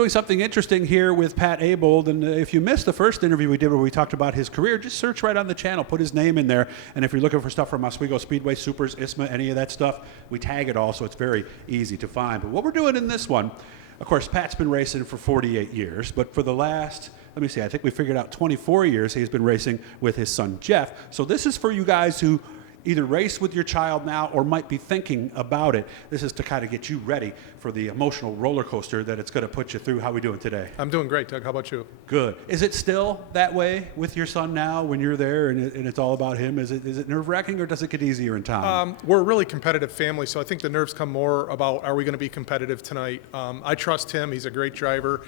doing something interesting here with Pat Abold. And if you missed the first interview we did where we talked about his career, just search right on the channel, put his name in there. And if you're looking for stuff from Oswego Speedway, Supers, ISMA, any of that stuff, we tag it all, so it's very easy to find. But what we're doing in this one, of course, Pat's been racing for 48 years, but for the last, let me see, I think we figured out 24 years he's been racing with his son Jeff. So this is for you guys who either race with your child now or might be thinking about it. This is to kind of get you ready for the emotional roller coaster that it's going to put you through. How are we doing today? I'm doing great, Doug. How about you? Good. Is it still that way with your son now when you're there and it's all about him? Is it nerve-wracking or does it get easier in time? We're a really competitive family, so I think the nerves come more about, are we going to be competitive tonight? I trust him. He's a great driver.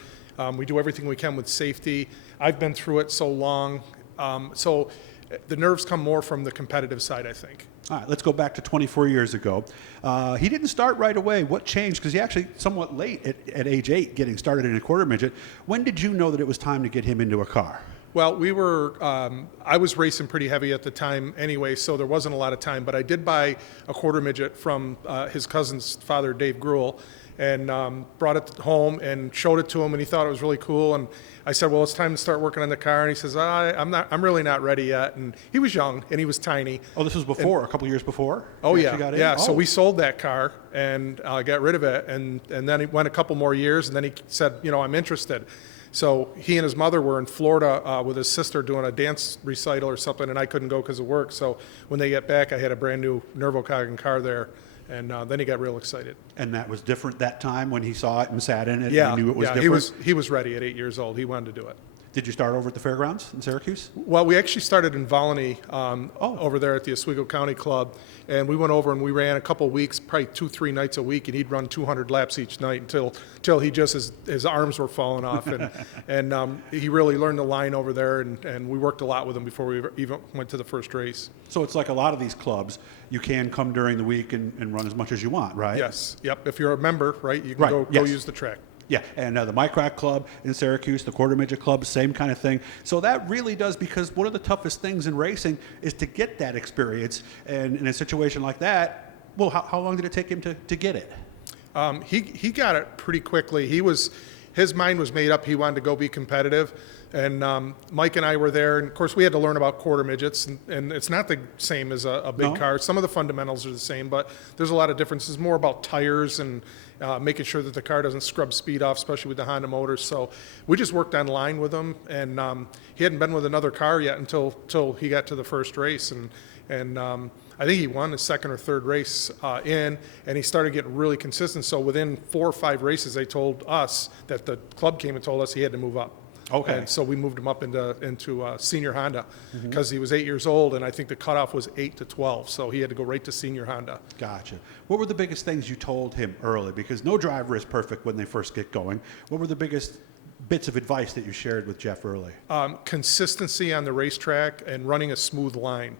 We do everything we can with safety. I've been through it so long. So the nerves come more from the competitive side, I think. All right, let's go back to 24 years ago. He didn't start right away. What changed? Because he actually somewhat late at age 8 getting started in a quarter midget. When did you know that it was time to get him into a car? Well, I was racing pretty heavy at the time anyway, so there wasn't a lot of time. But I did buy a quarter midget from his cousin's father, Dave Gruhl, and brought it home and showed it to him, and he thought it was really cool. And I said, well, it's time to start working on the car. And he says, I'm really not ready yet. And he was young and he was tiny. Oh, this was before, a couple years before? Oh, yeah. Yeah. So we sold that car and got rid of it. And then he went a couple more years, and then he said, I'm interested. So he and his mother were in Florida with his sister doing a dance recital or something, and I couldn't go because of work. So when they get back, I had a brand new nervewracking car there. And then he got real excited. And that was different that time when he saw it and sat in it? Yeah, and he knew it was different? He was ready at 8 years old. He wanted to do it. Did you start over at the Fairgrounds in Syracuse? Well, we actually started in Volney over there at the Oswego County Club. And we went over and we ran a couple of weeks, probably 2-3 nights a week. And he'd run 200 laps each night until he just, his arms were falling off. And he really learned the line over there. And we worked a lot with him before we even went to the first race. So it's like a lot of these clubs, you can come during the week and run as much as you want, right? Yes. Yep. If you're a member, right, you can go use the track. Yeah, and the Micrack Club in Syracuse, the Quarter Midget Club, same kind of thing. So that really does, because one of the toughest things in racing is to get that experience. And in a situation like that, well, how long did it take him to get it? He got it pretty quickly. His mind was made up. He wanted to go be competitive. And Mike and I were there. And, of course, we had to learn about quarter midgets. And it's not the same as a big car. Some of the fundamentals are the same, but there's a lot of differences. More about tires and making sure that the car doesn't scrub speed off, especially with the Honda motors. So we just worked on line with him. And he hadn't been with another car yet until he got to the first race. And I think he won his second or third race and he started getting really consistent. So within 4 or 5 races, they told us that the club came and told us he had to move up. Okay. And so we moved him up into senior Honda because he was 8 years old, and I think the cutoff was 8 to 12. So he had to go right to senior Honda. Gotcha. What were the biggest things you told him early? Because no driver is perfect when they first get going. What were the biggest bits of advice that you shared with Jeff early? Consistency on the racetrack and running a smooth line.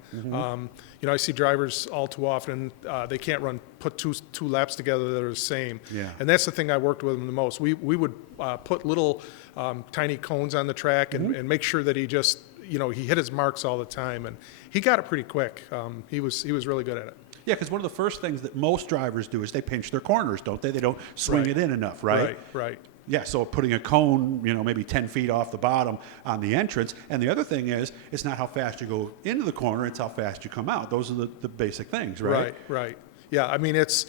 I see drivers all too often, they can't put two laps together that are the same. Yeah. And that's the thing I worked with him the most. We would put little tiny cones on the track and make sure that he just, he hit his marks all the time. And he got it pretty quick. He was really good at it. Yeah, because one of the first things that most drivers do is they pinch their corners, don't they? They don't swing it in enough, right? Right. Yeah, so putting a cone, maybe 10 feet off the bottom on the entrance. And the other thing is, it's not how fast you go into the corner, it's how fast you come out. Those are the basic things, right? Right. Yeah, I mean, it's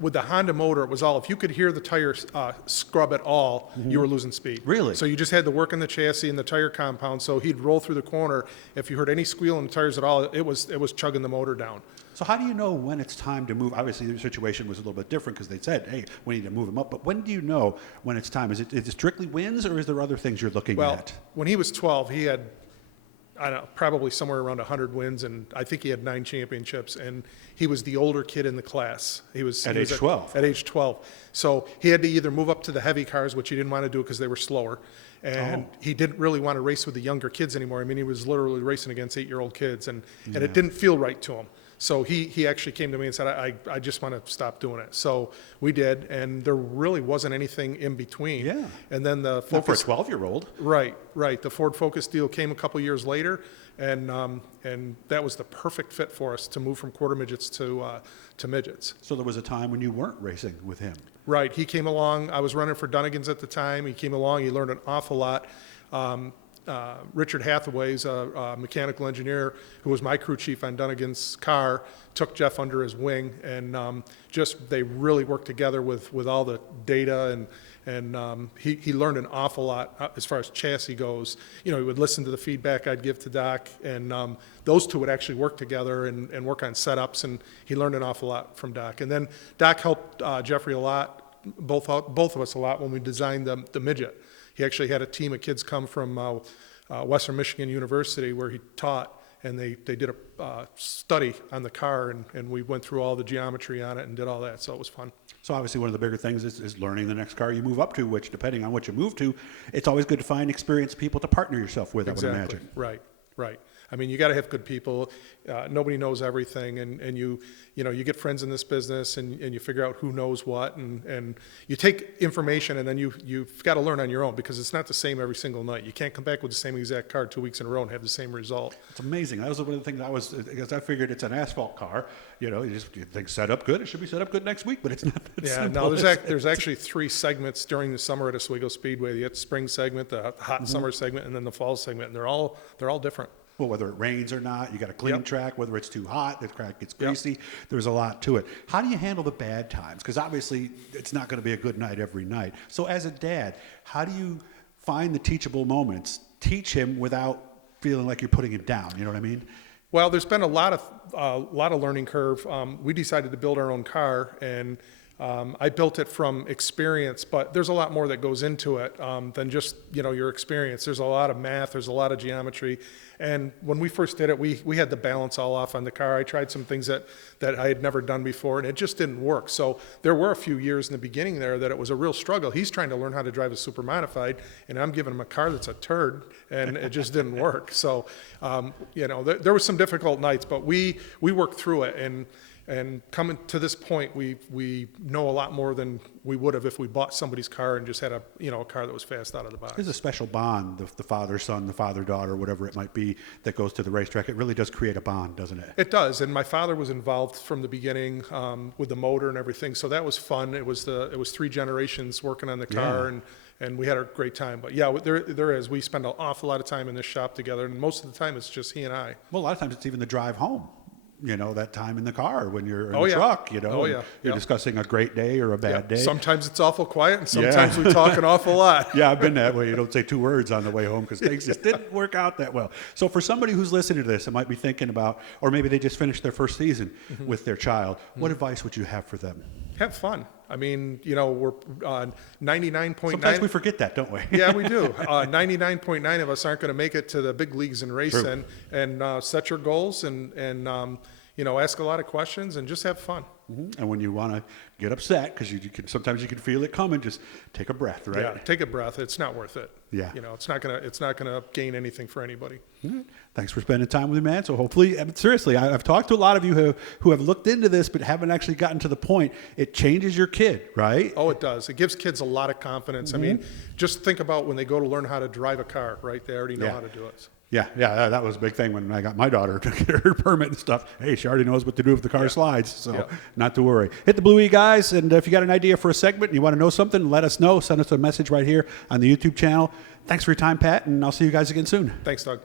with the Honda motor, it was all, if you could hear the tires scrub at all, you were losing speed. Really? So you just had to work in the chassis and the tire compound, so he'd roll through the corner. If you heard any squeal in the tires at all, it was chugging the motor down. So how do you know when it's time to move? Obviously, the situation was a little bit different because they said, hey, we need to move him up. But when do you know when it's time? Is it strictly wins, or is there other things you're looking at? Well, when he was 12, he had, I don't know, probably somewhere around 100 wins, and I think he had 9 championships, and he was the older kid in the class. He was age 12. At age 12. So he had to either move up to the heavy cars, which he didn't want to do because they were slower, and he didn't really want to race with the younger kids anymore. I mean, he was literally racing against 8-year-old kids, and it didn't feel right to him. So he actually came to me and said, I just want to stop doing it. So we did, and there really wasn't anything in between. Yeah. And then the Not for a Focus, 12-year-old. right. The Ford Focus deal came a couple years later, and that was the perfect fit for us to move from quarter midgets to midgets. So there was a time when you weren't racing with him. Right. He came along. I was running for Dunnigan's at the time. He came along. He learned an awful lot. Richard Hathaway's a mechanical engineer who was my crew chief on Dunnigan's car, took Jeff under his wing, and they really worked together with all the data, and he learned an awful lot as far as chassis goes. He would listen to the feedback I'd give to Doc, and those two would actually work together and work on setups, and he learned an awful lot from Doc. And then Doc helped Jeffrey a lot, both of us a lot when we designed the midget. He actually had a team of kids come from Western Michigan University where he taught, and they did a study on the car, and we went through all the geometry on it and did all that, so it was fun. So obviously one of the bigger things is learning the next car you move up to, which depending on what you move to, it's always good to find experienced people to partner yourself with, Exactly. I would imagine. Right. I mean, you got to have good people. Nobody knows everything, and you get friends in this business, and you figure out who knows what, and you take information, and then you've got to learn on your own, because it's not the same every single night. You can't come back with the same exact car 2 weeks in a row and have the same result. It's amazing. That was one of the things because I figured it's an asphalt car. You think set up good, it should be set up good next week, but it's not that simple. No, there's actually 3 segments during the summer at Oswego Speedway. You get the spring segment, the hot summer segment, and then the fall segment, and they're all different. Well, whether it rains or not, you got a clean Yep. track, whether it's too hot, the track gets greasy, there's a lot to it. How do you handle the bad times? Because obviously it's not going to be a good night every night. So as a dad, how do you find the teachable moments, teach him without feeling like you're putting him down? You know what I mean? Well, there's been a lot of learning curve. We decided to build our own car, and I built it from experience, but there's a lot more that goes into it than just your experience. There's a lot of math, there's a lot of geometry, and when we first did it, we had the balance all off on the car. I tried some things that I had never done before, and it just didn't work. So there were a few years in the beginning there that it was a real struggle. He's trying to learn how to drive a super modified, and I'm giving him a car that's a turd, and it just didn't work. So there were some difficult nights, but we worked through it, and coming to this point, we know a lot more than we would have if we bought somebody's car and just had a car that was fast out of the box. There's a special bond, the father-son, the father-daughter, whatever it might be, that goes to the racetrack. It really does create a bond, doesn't it? It does, and my father was involved from the beginning with the motor and everything, so that was fun. It was 3 generations working on the car, and we had a great time. But yeah, there is. We spend an awful lot of time in this shop together, and most of the time it's just he and I. Well, a lot of times it's even the drive home. That time in the car when you're in the yeah. truck, you're discussing a great day or a bad day. Sometimes it's awful quiet, and sometimes we talk an awful lot. Yeah, I've been that way. You don't say 2 words on the way home because things just didn't work out that well. So for somebody who's listening to this and might be thinking about, or maybe they just finished their first season with their child, what advice would you have for them? Have fun. I mean, we're 99.9. Sometimes we forget that, don't we? Yeah, we do. 99.9 of us aren't going to make it to the big leagues in racing, and set your goals and ask a lot of questions and just have fun. Mm-hmm. And when you want to get upset, because sometimes you can feel it coming, just take a breath, right? Yeah, take a breath. It's not worth it. Yeah. It's not gonna gain anything for anybody. Mm-hmm. Thanks for spending time with me, man. So hopefully, seriously, I've talked to a lot of you who have looked into this but haven't actually gotten to the point. It changes your kid, right? Oh, it does. It gives kids a lot of confidence. Mm-hmm. I mean, just think about when they go to learn how to drive a car, right? They already know how to do it. Yeah, that was a big thing when I got my daughter to get her permit and stuff. Hey, she already knows what to do if the car slides, so not to worry. Hit the Blue E, guys, and if you got an idea for a segment and you want to know something, let us know. Send us a message right here on the YouTube channel. Thanks for your time, Pat, and I'll see you guys again soon. Thanks, Doug.